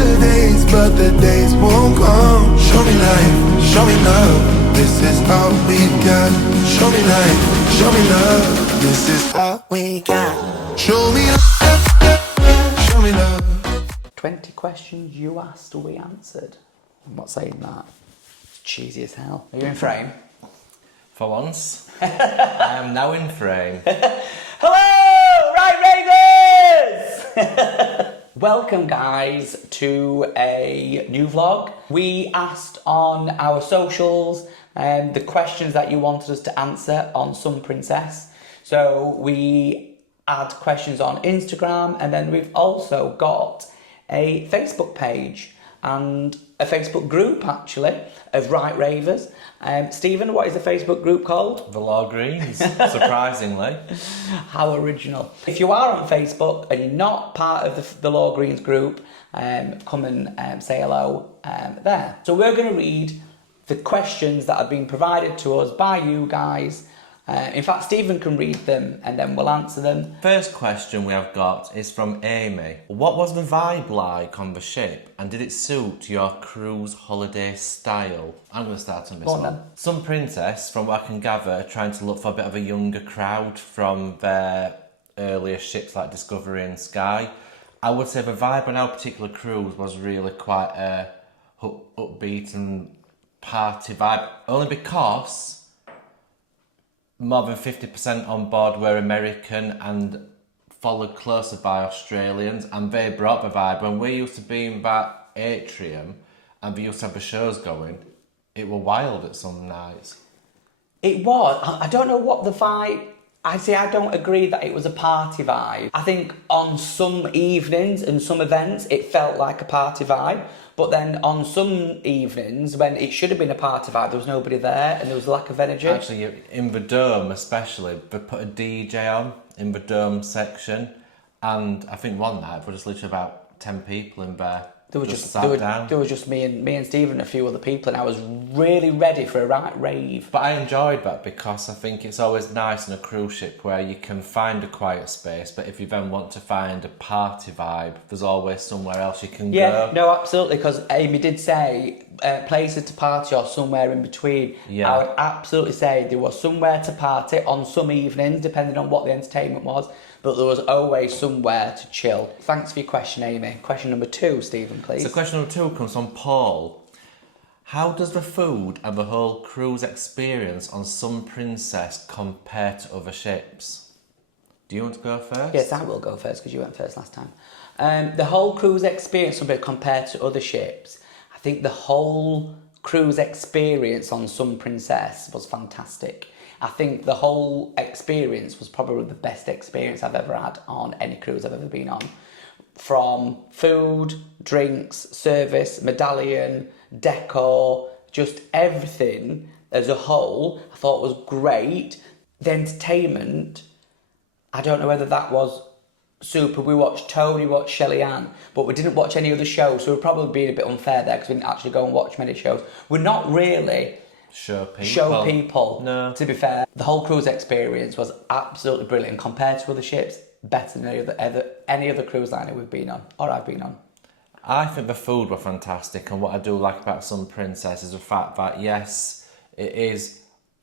the days, but the days won't come. Show me life, show me love. This is all we got. Show me life, show me love. This is all we got. Show me love, show me love. 20 questions you asked, we answered. I'm not saying that. It's cheesy as hell. Are you in frame? For once, I am now in frame. Hello, Right Ravers! Welcome, guys, to a new vlog. We asked on our socials the questions that you wanted us to answer on Some Princess. So we had questions on Instagram, and then we've also got a Facebook page and a Facebook group, actually, of Right Ravers. Stephen, what is the Facebook group called? The Law Greens, surprisingly. How original. If you are on Facebook and you're not part of the Law Greens group, come and say hello there. So we're going to read the questions that have been provided to us by you guys. In fact, Stephen can read them and then we'll answer them. First question we have got is from Amy. What was the vibe like on the ship, and did it suit your cruise holiday style? I'm going to start on this one. Then. Some Princess, from what I can gather, are trying to look for a bit of a younger crowd from their earlier ships like Discovery and Sky. I would say the vibe on our particular cruise was really quite a upbeat and party vibe, only because more than 50% on board were American and followed closer by Australians, and they brought the vibe. When we used to be in that atrium and we used to have the shows going, it were wild at some nights. It was. I don't know what the vibe... I don't agree that it was a party vibe. I think on some evenings and some events it felt like a party vibe, but then on some evenings when it should have been a party vibe, there was nobody there and there was a lack of energy. Actually, in the Dome especially, they put a DJ on in the Dome section, and I think one night there was just literally about 10 people in there. There was just me and Stephen and a few other people, and I was really ready for a right rave. But I enjoyed that because I think it's always nice on a cruise ship where you can find a quiet space, but if you then want to find a party vibe, there's always somewhere else you can go. Yeah, no, absolutely, because Amy did say places to party or somewhere in between. Yeah. I would absolutely say there was somewhere to party on some evenings, depending on what the entertainment was, but there was always somewhere to chill. Thanks for your question, Amy. Question number 2, Stephen, please. So question number 2 comes from Paul. How does the food and the whole cruise experience on Some Princess compare to other ships? Do you want to go first? Yes, I will go first because you went first last time. The whole cruise experience compared to other ships, I think the whole cruise experience on Some Princess was fantastic. I think the whole experience was probably the best experience I've ever had on any cruise I've ever been on. From food, drinks, service, medallion, decor, just everything as a whole, I thought was great. The entertainment, I don't know whether that was super. We watched Tony, watched Shelley Ann, but we didn't watch any other shows, so we're probably being a bit unfair there because we didn't actually go and watch many shows. We're not really show people. No. To be fair, the whole cruise experience was absolutely brilliant compared to other ships. Better than any other cruise liner we've been on, or I've been on. I think the food were fantastic, and what I do like about Some Princess is the fact that, yes, it is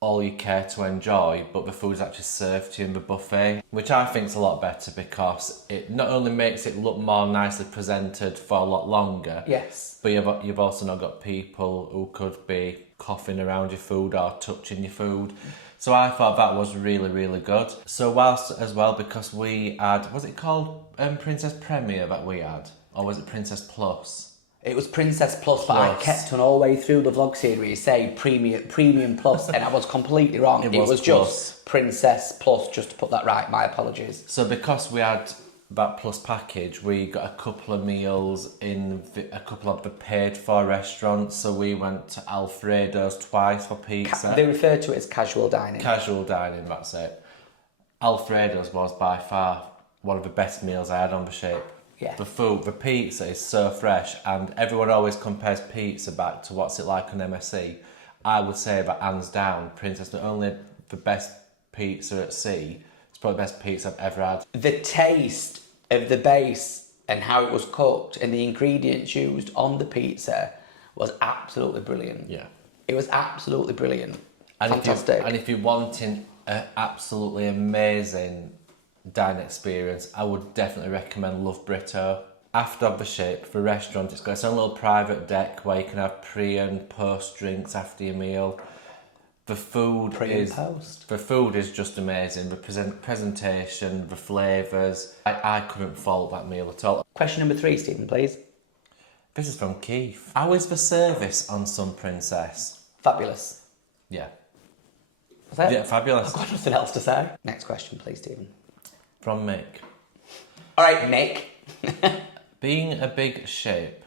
all you care to enjoy, but the food's actually served to you in the buffet, which I think is a lot better because it not only makes it look more nicely presented for a lot longer, yes, but you've also not got people who could be coughing around your food or touching your food. So I thought that was really, really good. So whilst as well, because we had, was it called Princess Premier that we had? Or was it Princess Plus? It was Princess Plus, but I kept on all the way through the vlog series saying Premium Plus, and I was completely wrong. It was just Princess Plus, just to put that right, my apologies. So because we had that Plus package, we got a couple of meals in a couple of the paid-for restaurants. So we went to Alfredo's twice for pizza. They refer to it as casual dining. Casual dining, that's it. Alfredo's was by far one of the best meals I had on the ship. Yeah. The pizza is so fresh, and everyone always compares pizza back to what's it like on MSC. I would say that hands down, Princess, not only the best pizza at sea, it's probably the best pizza I've ever had. The taste of the base and how it was cooked and the ingredients used on the pizza was absolutely brilliant. Yeah. It was absolutely brilliant. And Fantastic. If you're wanting an absolutely amazing dining experience, I would definitely recommend Love Brito. After the Ship, for restaurant, it's got its own little private deck where you can have pre and post drinks after your meal. The food is just amazing. The presentation, the flavours. I couldn't fault that meal at all. Question number 3, Stephen, please. This is from Keith. How is the service on Sun Princess? Fabulous. Yeah. That's it? Yeah, fabulous. I've got nothing else to say. Next question, please, Stephen. From Mick. All right, Mick. Being a big ship,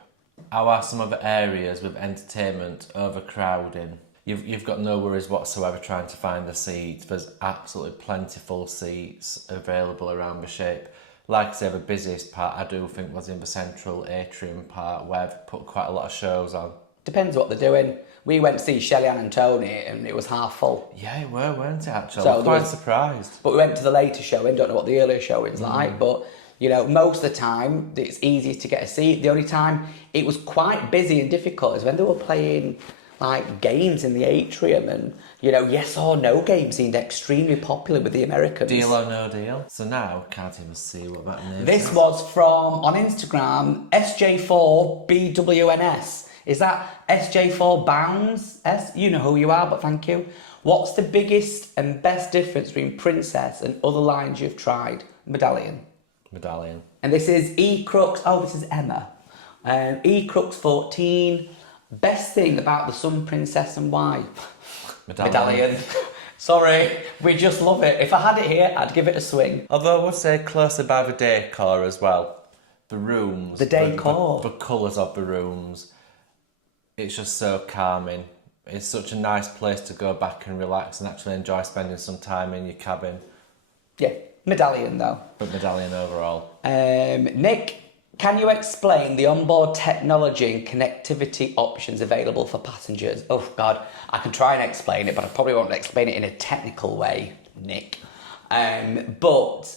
how are some other areas with entertainment overcrowding? You've got no worries whatsoever trying to find a seat. There's absolutely plentiful seats available around the ship. Like I say, the busiest part I do think was in the central atrium part where they've put quite a lot of shows on. Depends what they're doing. We went to see Shelley Ann and Tony and it was half full. Yeah, it were, weren't it, actually? So I was quite surprised. But we went to the later showing, don't know what the earlier showing's like, but you know, most of the time it's easy to get a seat. The only time it was quite busy and difficult is when they were playing like games in the atrium, and you know, yes or no game seemed extremely popular with the Americans. Deal or no deal? So now I can't even see what that name is. This was from on Instagram, SJ4BWNS. Is that SJ4 Bounds? You know who you are, but thank you. What's the biggest and best difference between Princess and other lines you've tried? Medallion. And this is E-Crux. Oh, this is Emma. E-Crux 14. Best thing about the Sun Princess and why? Medallion. Sorry, we just love it. If I had it here, I'd give it a swing. Although I would say closer by the decor as well. The rooms. The decor. The colours of the rooms. It's just so calming. It's such a nice place to go back and relax and actually enjoy spending some time in your cabin. Yeah, Medallion though. But Medallion overall. Nick, can you explain the onboard technology and connectivity options available for passengers? Oh God, I can try and explain it, but I probably won't explain it in a technical way, Nick. But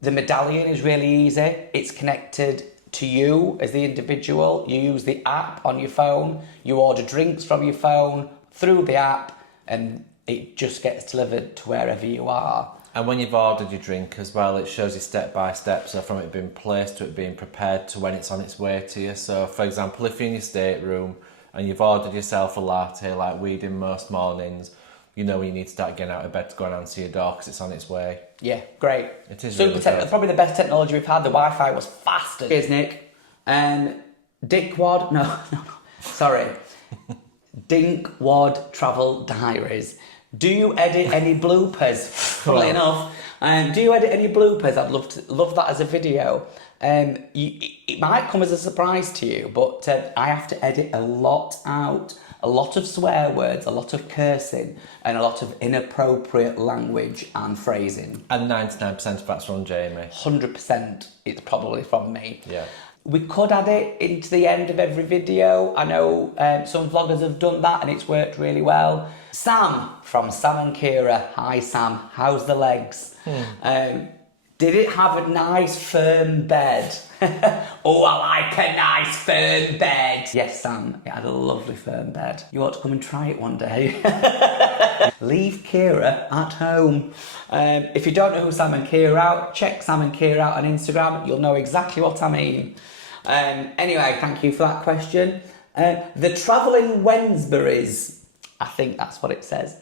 the Medallion is really easy. It's connected to you as the individual. You use the app on your phone, you order drinks from your phone through the app, and it just gets delivered to wherever you are. And when you've ordered your drink as well, it shows you step by step, so from it being placed to it being prepared to when it's on its way to you. So for example, if you're in your stateroom and you've ordered yourself a latte like we do most mornings, you know when you need to start getting out of bed to go and answer your door because it's on its way. Yeah, great. It is Super really good. probably the best technology we've had. The Wi-Fi was faster. Cheers, Nick. Dickwad, no, sorry. Dinkwad Travel Diaries. Do you edit any bloopers? Funnily enough, do you edit any bloopers? I'd love that as a video. It might come as a surprise to you, but I have to edit a lot out. A lot of swear words, a lot of cursing, and a lot of inappropriate language and phrasing. And 99% of that's from Jamie. 100% it's probably from me. Yeah. We could add it into the end of every video. I know some vloggers have done that and it's worked really well. Sam from Sam and Kira. Hi Sam, how's the legs? Did it have a nice firm bed? Oh, I like a nice firm bed. Yes, Sam, it had a lovely firm bed. You ought to come and try it one day. Leave Kira at home. If you don't know who Sam and Kira are, check Sam and Kira out on Instagram. You'll know exactly what I mean. Anyway, thank you for that question. The Travelling Wednesburys, I think that's what it says.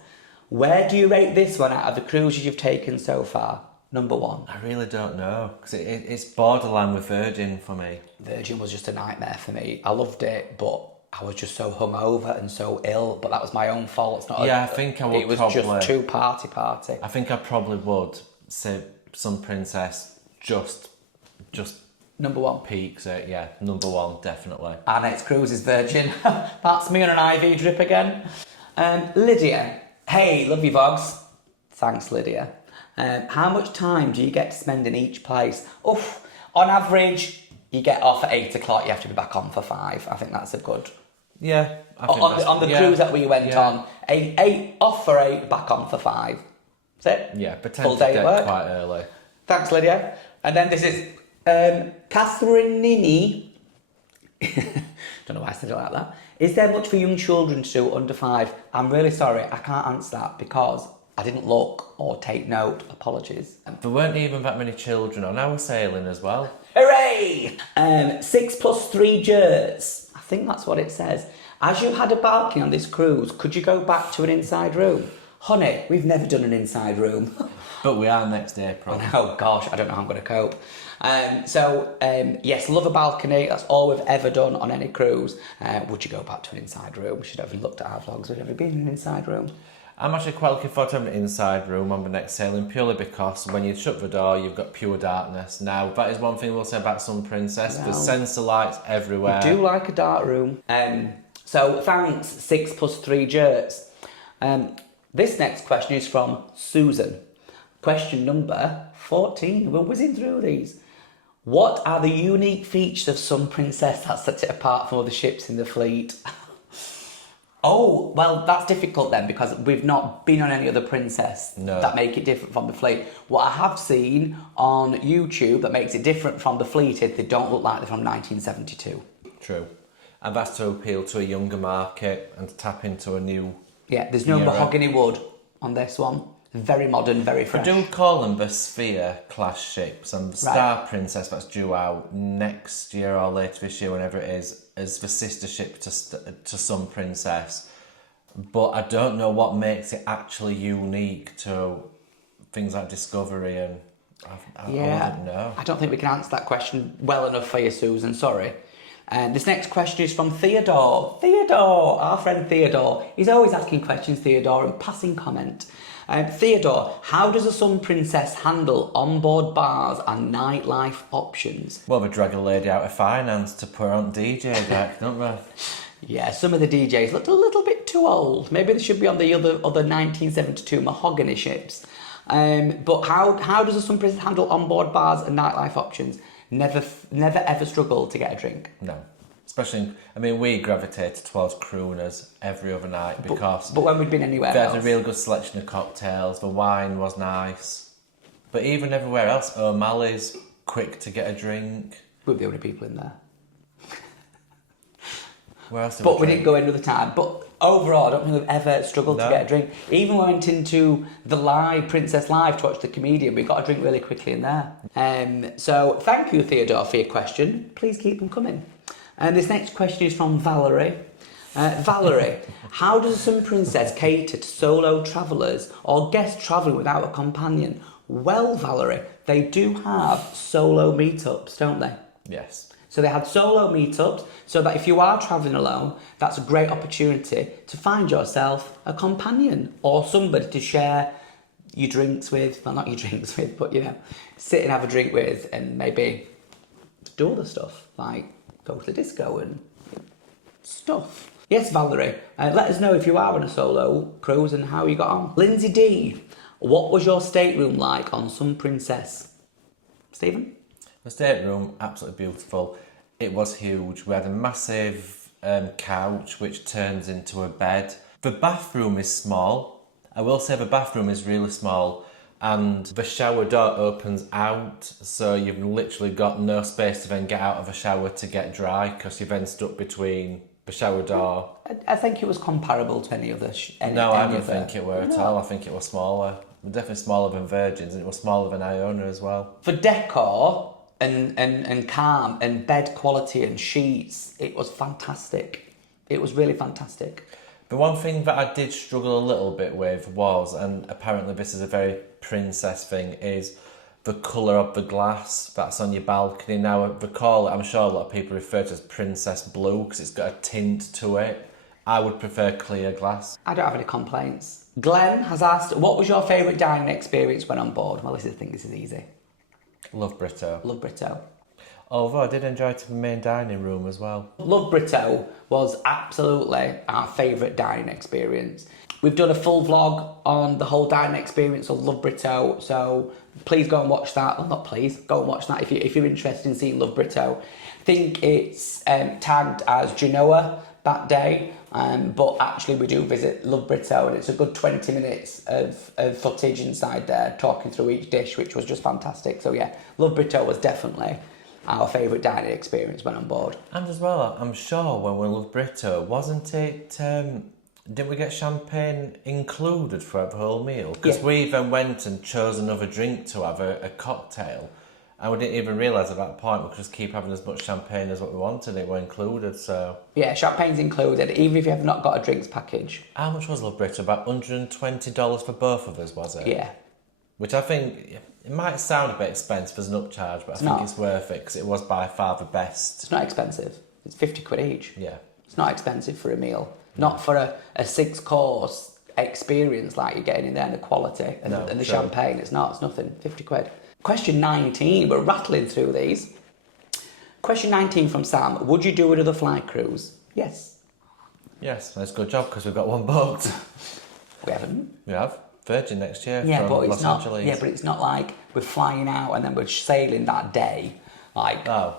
Where do you rate this one out of the cruises you've taken so far? Number 1. I really don't know, because it's borderline with Virgin for me. Virgin was just a nightmare for me. I loved it, but I was just so hungover and so ill, but that was my own fault. It's not. I think I would. It was probably, just too party. I think I probably would say Sun Princess just number 1. peaks it. Yeah, number 1 definitely. Our next cruise is Virgin. That's me on an IV drip again. Lydia, hey, love you vlogs. Thanks, Lydia. How much time do you get to spend in each place? Oof, on average, you get off at 8 o'clock, you have to be back on for 5. I think that's a good... Yeah. On the cruise that we went on, 8 off for 8, back on for 5. That's it? Yeah, but full day dead work. quite early. Thanks, Lydia. And then this is Catherine Nini, don't know why I said it like that. Is there much for young children to do under 5? I'm really sorry, I can't answer that because I didn't look or take note. Apologies. There weren't even that many children on our sailing as well. Hooray! 6+3 jerts. I think that's what it says. As you had a balcony on this cruise, could you go back to an inside room? Honey, we've never done an inside room. But we are next April. Oh gosh, I don't know how I'm going to cope. Yes, love a balcony. That's all we've ever done on any cruise. Would you go back to an inside room? We should have looked at our vlogs. We've never been in an inside room. I'm actually quite looking forward to having an inside room on the next sailing, purely because when you shut the door, you've got pure darkness. Now, that is one thing we'll say about Sun Princess. No. There's sensor lights everywhere. We do like a dark room. So thanks, 6+3 jerts. This next question is from Susan. Question number 14. We're whizzing through these. What are the unique features of Sun Princess that set it apart from other ships in the fleet? Oh, well, that's difficult then because we've not been on any other Princess that make it different from the fleet. What I have seen on YouTube that makes it different from the fleet is they don't look like they're from 1972. True. And that's to appeal to a younger market and to tap into a new... Yeah, there's no mahogany wood on this one. Very modern, very fresh. I do call them the Sphere class ships, and the Star Princess that's due out next year or later this year, whenever it is the sister ship to Sun Princess. But I don't know what makes it actually unique to things like Discovery, and I wouldn't know. I don't think we can answer that question well enough for you, Susan. Sorry. This next question is from Theodore. Theodore, our friend Theodore. He's always asking questions, Theodore, and passing comment. Theodore, how does a Sun Princess handle onboard bars and nightlife options? Well, they drag a lady out of finance to put her on DJ deck, don't they? Yeah, some of the DJs looked a little bit too old. Maybe they should be on the other 1972 mahogany ships. But how does a Sun Princess handle onboard bars and nightlife options? Never ever struggle to get a drink. No. Especially, we gravitated towards crooners every other night because... But when we'd been anywhere they else... had a real good selection of cocktails, the wine was nice. But even everywhere else, O'Malley's, quick to get a drink. We were the only people in there. Where else did But we didn't go another time. But overall, I don't think we've ever struggled to get a drink. Even went into the Princess Live to watch the comedian. We got a drink really quickly in there. So thank you, Theodore, for your question. Please keep them coming. And this next question is from Valerie. Valerie, how does a Sun Princess cater to solo travellers or guests travelling without a companion? Well, Valerie, they do have solo meetups, don't they? Yes. So they had solo meetups, so that if you are travelling alone, that's a great opportunity to find yourself a companion or somebody to share your drinks with. Well, not your drinks with, but, sit and have a drink with and maybe do other stuff, like go to the disco and stuff. Yes, Valerie, let us know if you are on a solo cruise and how you got on. Lindsay D, what was your stateroom like on Sun Princess? Stephen? The stateroom, absolutely beautiful. It was huge. We had a massive couch which turns into a bed. The bathroom is small. I will say the bathroom is really small, and the shower door opens out, so you've literally got no space to then get out of a shower to get dry because you're then stuck between the shower door. I think it was comparable to any other... No, I don't think it were at all. I think it was smaller. Definitely smaller than Virgin's, and it was smaller than Iona as well. For decor and calm and bed quality and sheets, it was fantastic. It was really fantastic. The one thing that I did struggle a little bit with was, and apparently this is a very Princess thing, is the colour of the glass that's on your balcony. Now, the call, I'm sure a lot of people refer to it as Princess Blue because it's got a tint to it. I would prefer clear glass. I don't have any complaints. Glenn has asked, what was your favourite dining experience when on board? Well, this is easy. Love Brito. Love Brito. Although I did enjoy the main dining room as well. Love Brito was absolutely our favourite dining experience. We've done a full vlog on the whole dining experience of Love Brito, so please go and watch that. Well, not please, go and watch that if you're interested in seeing Love Brito. I think it's tagged as Genoa that day, but actually we do visit Love Brito, and it's a good 20 minutes of footage inside there talking through each dish, which was just fantastic. So yeah, Love Brito was definitely our favourite dining experience when on board. And as well, I'm sure when we left Brito, wasn't it, didn't we get champagne included for the whole meal? Because Yeah. we even went and chose another drink to have, a cocktail. And we didn't even realise at that point we could just keep having as much champagne as what we wanted. It were included, so... Yeah, champagne's included, even if you have not got a drinks package. How much was Love Brito? About $120 for both of us, was it? Yeah. Which I think, it might sound a bit expensive as an upcharge, but I think it's worth it because it was by far the best. It's not expensive. It's 50 quid each. Yeah. It's not expensive for a meal. Not for a 6-course experience like you're getting in there and the quality and, No, and the true. champagne. It's nothing. 50 quid. Question 19. We're rattling through these. Question 19 from Sam. Would you do another flight cruise? Yes. Yes, that's a good job because we've got one booked. We haven't. We have. Virgin next year Yeah, from but it's Los not. Angeles. Yeah, but it's not like we're flying out and then we're sailing that day. Like Oh.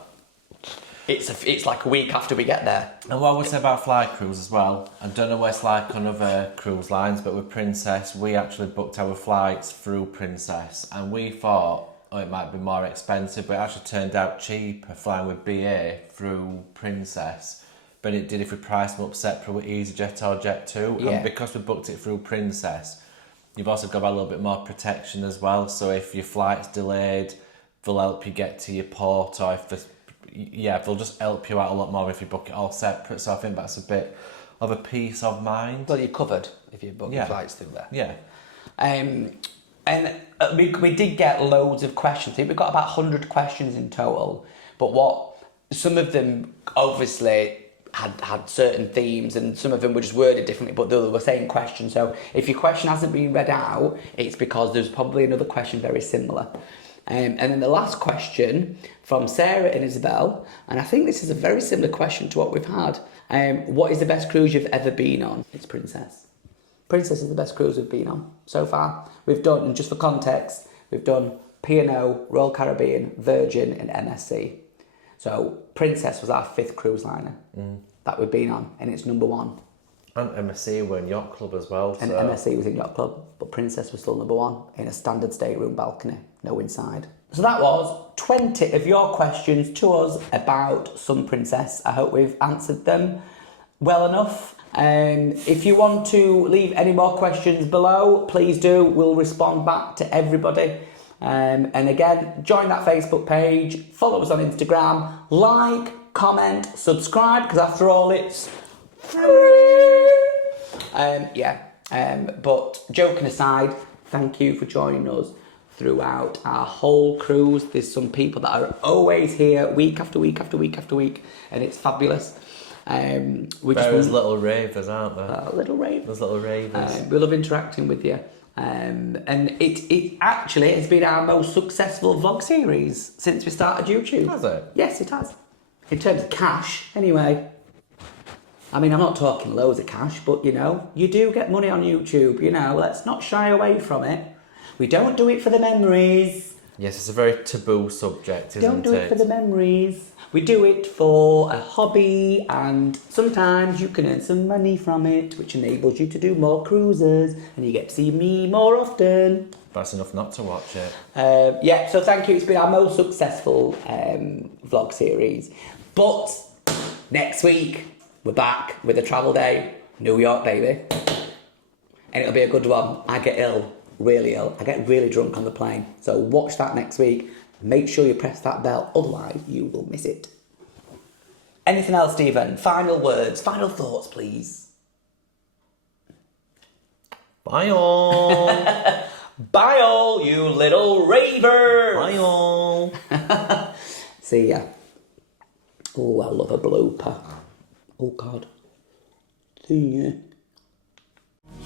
it's like a week after we get there. And what I would say about fly cruise as well, I don't know what it's like on other cruise lines, but with Princess, we actually booked our flights through Princess, and we thought, oh, it might be more expensive, but it actually turned out cheaper flying with BA through Princess. But it did if we priced them up separate with EasyJet or Jet2. Yeah. And because we booked it through Princess, you've also got a little bit more protection as well. So if your flight's delayed, they'll help you get to your port, or if they'll just help you out a lot more if you book it all separate. So I think that's a bit of a peace of mind. Well, you're covered if you book your flights through there. Yeah. And we did get loads of questions. I think we got about 100 questions in total. But some of them obviously had certain themes, and some of them were just worded differently, but they were saying questions. So if your question hasn't been read out, it's because there's probably another question very similar. And then the last question from Sarah and Isabel, and I think this is a very similar question to what we've had. What is the best cruise you've ever been on? It's Princess. Princess is the best cruise we've been on so far. We've done, and just for context, we've done P&O, Royal Caribbean, Virgin and MSC. So Princess was our 5th cruise liner that we've been on, and it's number 1. And MSC were in Yacht Club as well. And so. MSC was in Yacht Club, but Princess was still number 1 in a standard stateroom balcony, no inside. So that was 20 of your questions to us about Sun Princess. I hope we've answered them well enough. If you want to leave any more questions below, please do. We'll respond back to everybody. And again, join that Facebook page, follow us on Instagram, like, comment, subscribe, because after all, it's free. But joking aside, thank you for joining us throughout our whole cruise. There's some people that are always here week after week after week after week, and it's fabulous. There's little ravers, aren't there? Little ravers. There's little ravers. We love interacting with you. And it actually has been our most successful vlog series since we started YouTube. Has it? Yes, it has. In terms of cash, anyway. I mean, I'm not talking loads of cash, but, you do get money on YouTube, Let's not shy away from it. We don't do it for the memories. Yes, it's a very taboo subject, isn't it? Don't do it for the memories. We do it for a hobby, and sometimes you can earn some money from it, which enables you to do more cruises, and you get to see me more often. That's enough not to watch it. So thank you. It's been our most successful vlog series. But next week, we're back with a travel day, New York, baby. And it'll be a good one. I get ill, really ill. I get really drunk on the plane. So watch that next week. Make sure you press that bell, otherwise you will miss it. Anything else, Stephen? Final words, final thoughts, please. Bye all. Bye all, you little ravers. Bye all. See ya. Oh, I love a blooper. Oh, God. See ya.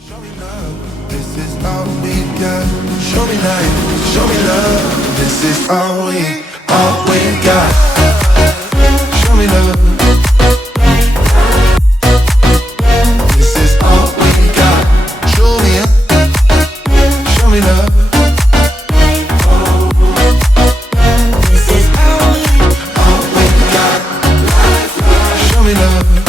Show me love, this is all we got. Show me life, show me love, this is all we got. Show me love, this is all we got. Show me love, this is all we got. Show me love.